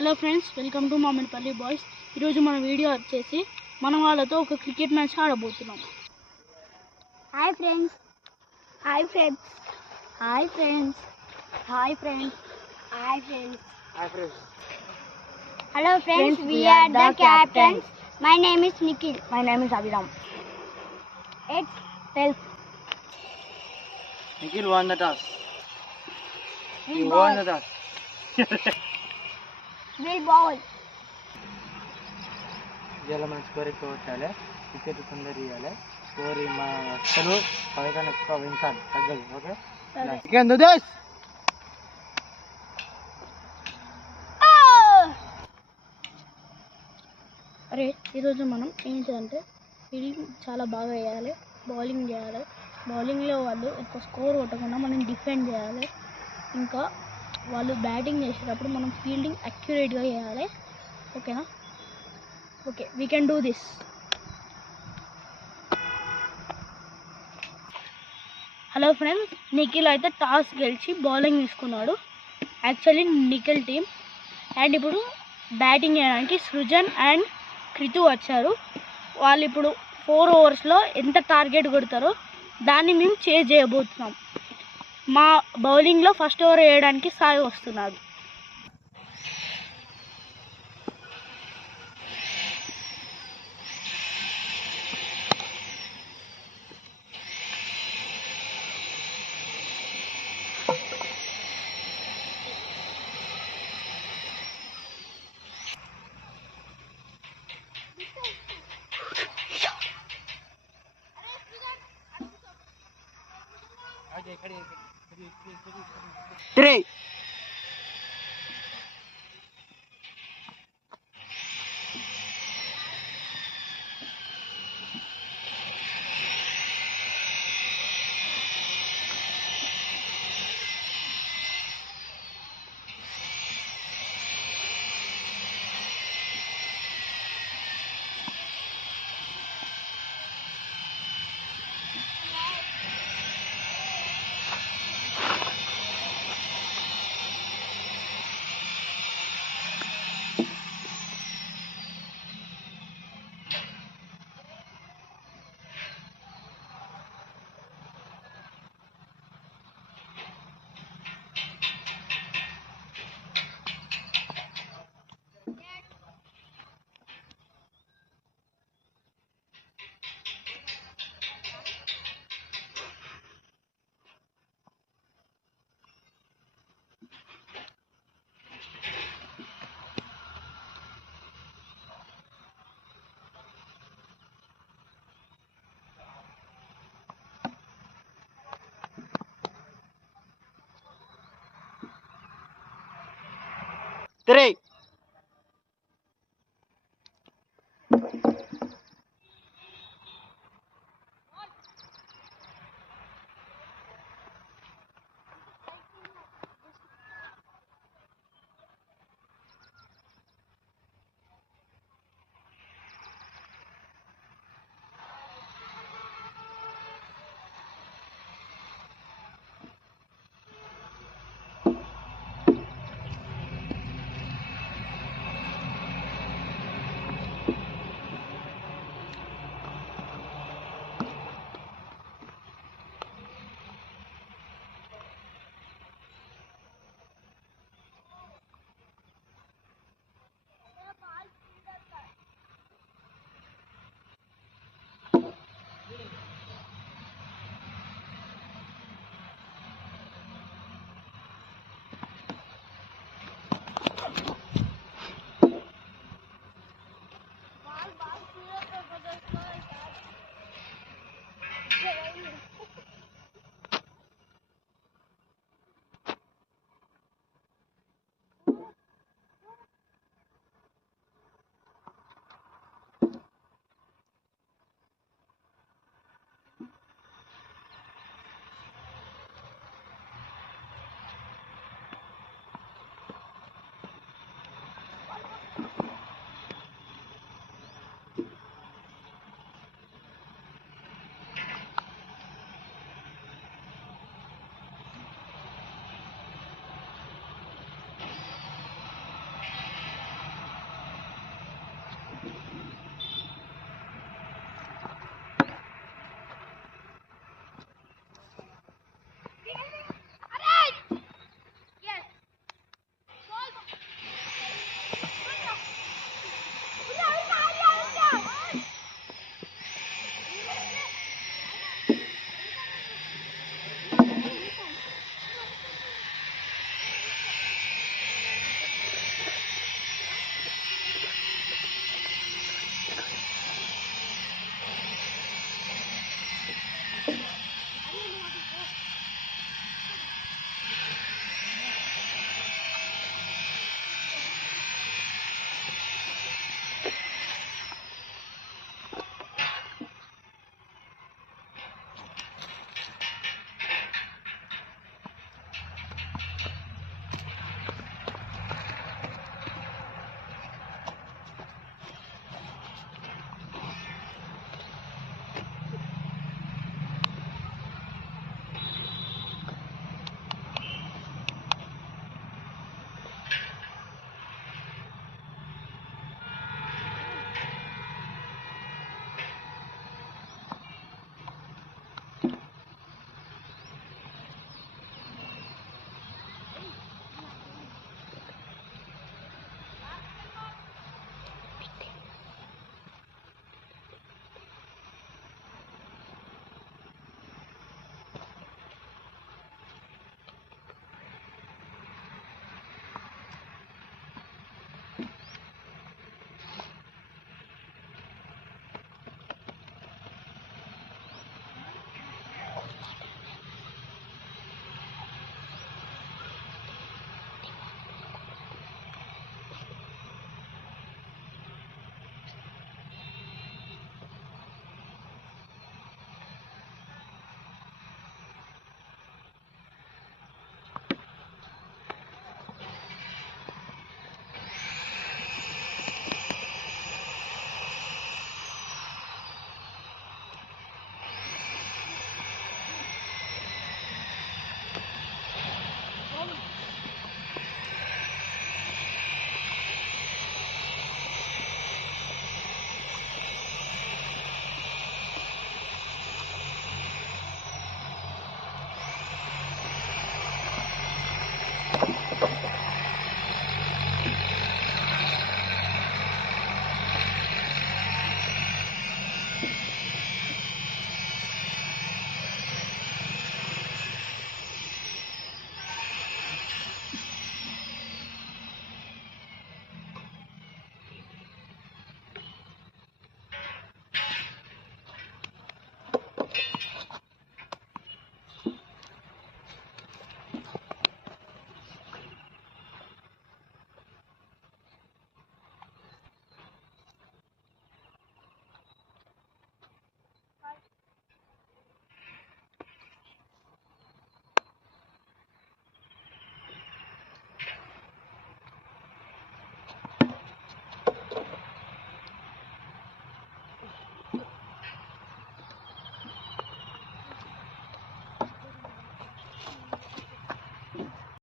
Hello friends, welcome to Mamidipalli boys. ఈరోజు మన video వచ్చేసి మన వాళ్ళతో ఒక క్రికెట్ మ్యాచ్ ఆడబోతున్నాం. Hi friends. Hi friends. Hi friends. Hi friends. Hi friends. Hi friends. Hello friends, we are the captains. My name is Nikhil. My name is Abhiram. It's Self. Nikhil won the toss. He We'll won bowl. the toss. We'll bowl. ఇవాళ మన score ఎక్కువ కొట్టాలి, wicket తొందర ఇవ్వాలి. Score మా అసలు 10 కన్నా ఎక్కువ పెంచాలి, తగ్గదు. ఓకే, చికెన్ దుదేశ్. అరే, ఈరోజు మనం ఏం చేయాలంటే ఫీల్డింగ్ చాలా బాగా వేయాలి, బౌలింగ్ చేయాలి. బౌలింగ్లో వాళ్ళు ఎక్కువ స్కోర్ కొట్టకుండా మనం డిఫెండ్ చేయాలి. ఇంకా వాళ్ళు బ్యాటింగ్ చేసేటప్పుడు మనం ఫీల్డింగ్ అక్యురేట్గా చేయాలి. ఓకేనా? Okay, we can do this. Hello friends, Nikhil అయితే టాస్ గెలిచి బౌలింగ్ తీసుకున్నాడు. Actually Nikhil team. అండ్ ఇప్పుడు బ్యాటింగ్ చేయడానికి సృజన్ అండ్ క్రితు వచ్చారు. వాళ్ళు ఇప్పుడు 4 ఓవర్స్లో ఎంత టార్గెట్ కొడతారో దాన్ని మేము చేజ్ చేయబోతున్నాం. మా బౌలింగ్లో ఫస్ట్ ఓవర్ వేయడానికి సాయి వస్తున్నారు. త్రీ. Three.